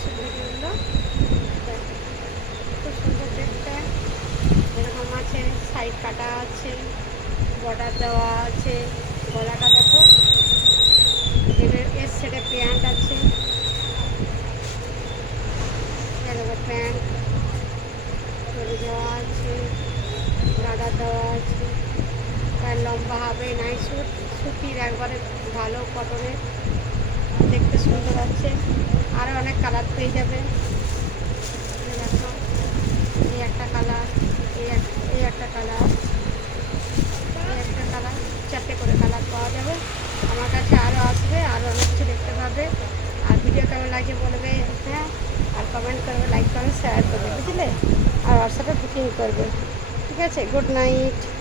ড্রেসের ভিডিওগুলো দেখো, খুব সুন্দর দেখতে। এরকম আছে, সাইড কাটা আছে, বর্ডার দেওয়া আছে, গলাটা দেখো। এর সেটে প্যান্ট আছে, এরকম প্যান্ট করে দেওয়া আছে, গাডার দেওয়া আছে। প্যান্ট লম্বা হবে, নাইট স্যুট, সুতির একবারে ভালো কটনের, দেখতে সুন্দর আছে। আরও অনেক কালার পেয়ে যাবে। দেখো, এই একটা কালার, এই একটা কালার, এই একটা কালার, 4টে করে কালার পাওয়া যাবে। আমার কাছে আরও আসবে, আরও অনেক কিছু দেখতে পাবে। আর ভিডিও কেমন লাগছে বলবে, হ্যাঁ, আর কমেন্ট করবে, লাইক করবে, শেয়ার করবে, বুঝলে। আর হোয়াটসঅ্যাপে বুকিং করবে। ঠিক আছে, গুড নাইট।